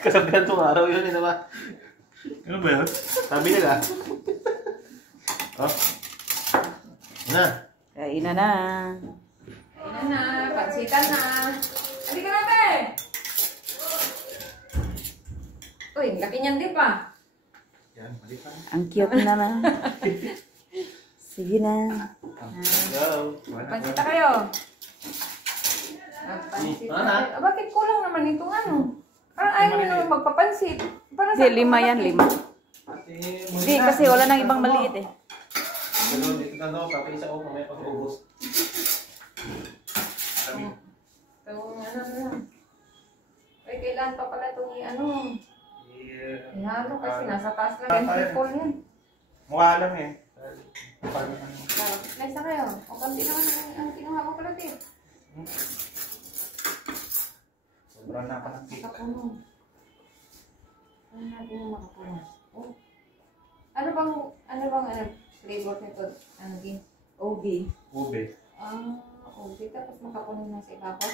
Kasabihan itong araw yun, ina ba? Ano ba yun? Sabi nila. Oh. Na. Kainan na. Kainan na. Pansitan na. Halika na, be! Uy, laki niyan din pa. Yan, balik pa. Ang cute naman. Sige na. Go. Pansita kayo. Magpansita kayo. Bakit kulang naman itong ano? Parang ayaw nyo naman magpapansit. Hindi, 5 yan, 5. Hindi, kasi wala nang ibang maliit eh. Ganun, dito na daw, papaisa ko kung may pag-ubos. Itong ano lang. Ay, kailan pa pala itong ano? Ihalo kasi nasa taas lang yung people yan. Mukha lang eh. Slice na kayo. O kanti naman ang kinuha ko pala din. Sobrang napanagpik. Makapuno. Ano natin yung makapuno? Oh. Ano bang flavor nito? Ano din? OG. Ube. Okay. Tapos makapuno na sa ibabaw.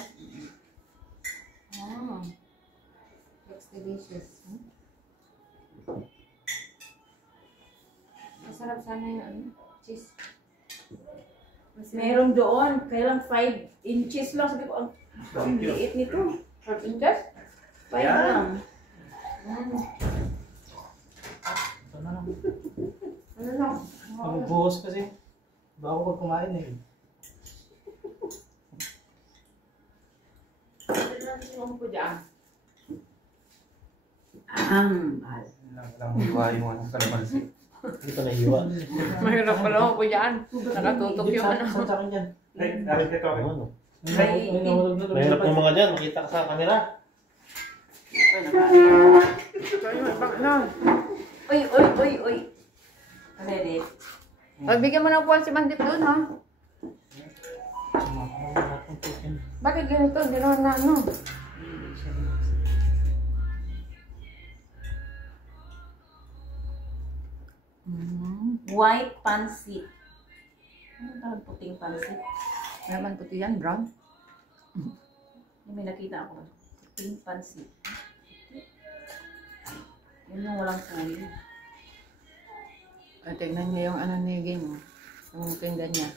Looks delicious. Masarap sana yung ano, cheese. Meron doon, kaya lang 5 inches lang. Sabi ko, ang liit nito. 5 inches? 5 lang. Ito na lang. Ano lang? Magbuhos kasi. Bago pag kumain eh. Ano po dyan? Mahal. Lang hiwa yung anong kalamansi. Hindi pa nahiwa. Mahirap pala ako po dyan. Nakatutok yung ano. Saan sa akin yan? Ay, narin ka to. Ano? Mahirap ng mga dyan. Makita ka sa camera. Uy. Ready? Ay, bigyan mo ng puwan si Mandip doon, ha? Bakit ganito? Hindi naman na ano. White pansit. Ano tawag puting pansit? Naman puti yan, brown. May nakita ako. Puting pansit. Yun yung walang foil. Ay, tignan niyo yung ano ni Ging. Yung tinda niya.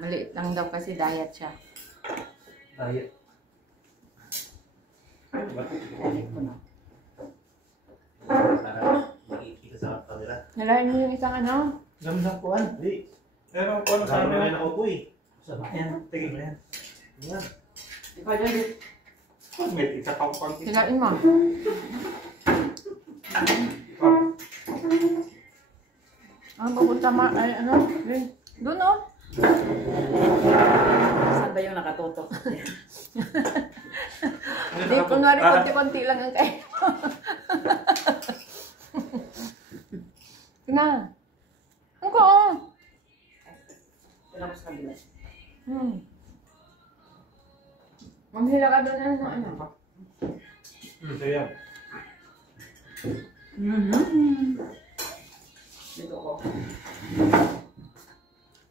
Maliit lang daw kasi diet siya. Diet. Nakikita sa camera. Nalayan niyo yung isang ano? Gamdang kuhan. Hindi. Pero kung ano sa Sabi amin. na ako po eh. Saan? Ayan, tingin mo yan. Yan. Ikaw dyan. May isa pa ko pang Silain mo. Papunta ma... Ay, ano? Doon, oh. Saan ba yung nakatutok? Hindi, kunwari konti-konti lang ang kayo. Tina. Ang ko, oh. Wala ko sa kabila. Mamhila ka doon, ano? So yan. Dito ko.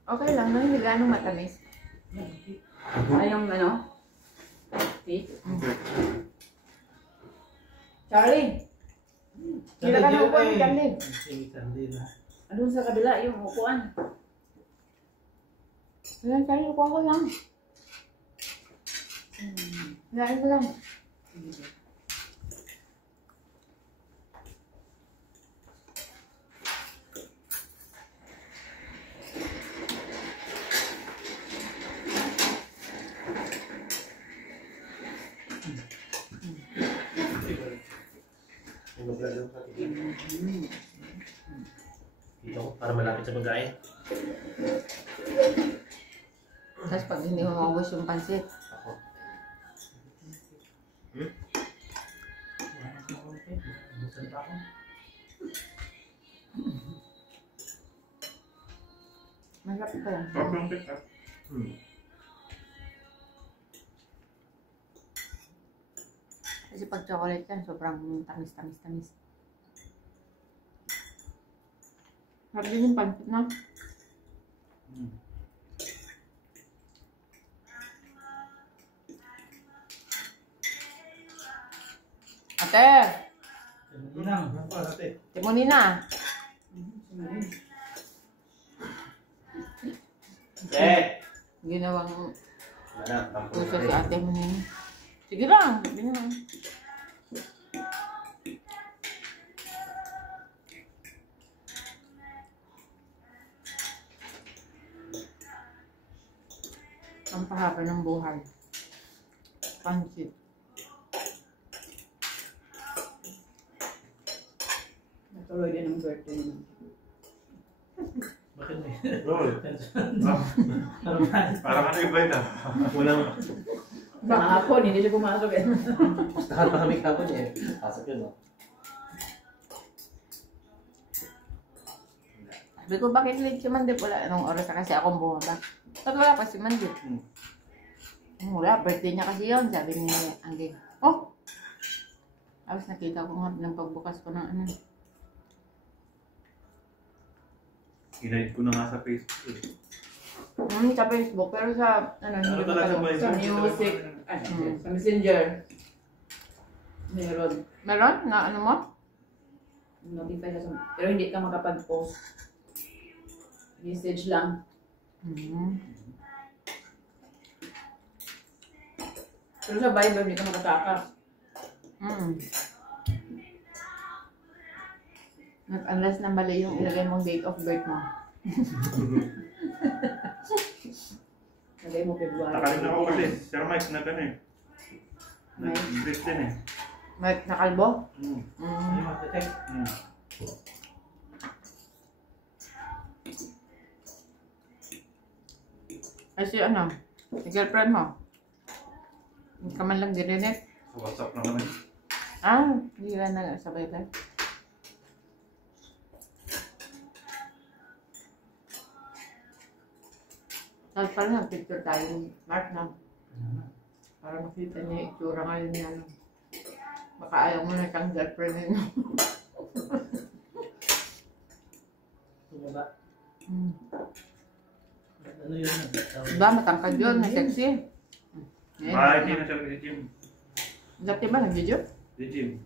Okay lang, no? Hindi gano'ng matamis. Ay, yung ano? Fish? Charlie! Sila ka na upuan, Charlie. Andun sa kabila, yung upuan. Wala, Charlie, upuan ko lang. Lain ko lang. Dito ko, para malapit sa pagkain. Tapos pag hindi mo maubos yung pansit. Ako. Busan pa ako. Masarap pa yan. Sobrang pita. Kasi pag chocolate yan, sobrang tamis. Sarap din yung pansit, no? Ate, Inang, ako ate. timunin na. Eh! Ginawang Wala, tampo puso na si rin. ate mo nini. Sige lang, sige na. Ang pahaba ng buhay. Pansit. Natuloy din ang birthday mo. Bakit eh? Roll. Parang ano iba yun ah. Walang... Kahapon, hindi siya pumasok eh. Pustahan pa kami kapon eh. Pasok yun, no? Sabi ko, bakit late si Mandip? Wala, anong oras na kasi akong bumaba. Ba't wala pa si Mandip? Wala, birthday niya kasi yun, sabi ni Angge. Oh! Tapos nakita ko nga ng pagbukas ko ng ano. Hinahid ko na nga sa Facebook eh. Sa Facebook, pero sa, ano, hindi ko talaga ba pa Sa music, sa messenger. Meron. Meron? Na ano mo? Notify siya sa... Pero hindi ka makapag-post. Message lang. Pero sa Viber, hindi ka makatakas. Unless na mali yung ilagay mong date of birth mo. Lagay mo February. Nakalin ako kasi. Sir Mike na gano'n eh. Mike? Nag-break din eh. Mike na kalbo? Kasi ano, si girlfriend mo. Hindi ka man lang dininet. Sa WhatsApp na kami. Hindi ka na sabay ba? Tapos pala picture tayo, Mark na. Para makita niya yung itsura ngayon niya. No? Baka ayaw mo na kang girlfriend niya. Tumaba. Ano yun? Diba, matangkad yun, na sexy. Hindi na siya si Jim. Dati ba nag-video? Si Jim.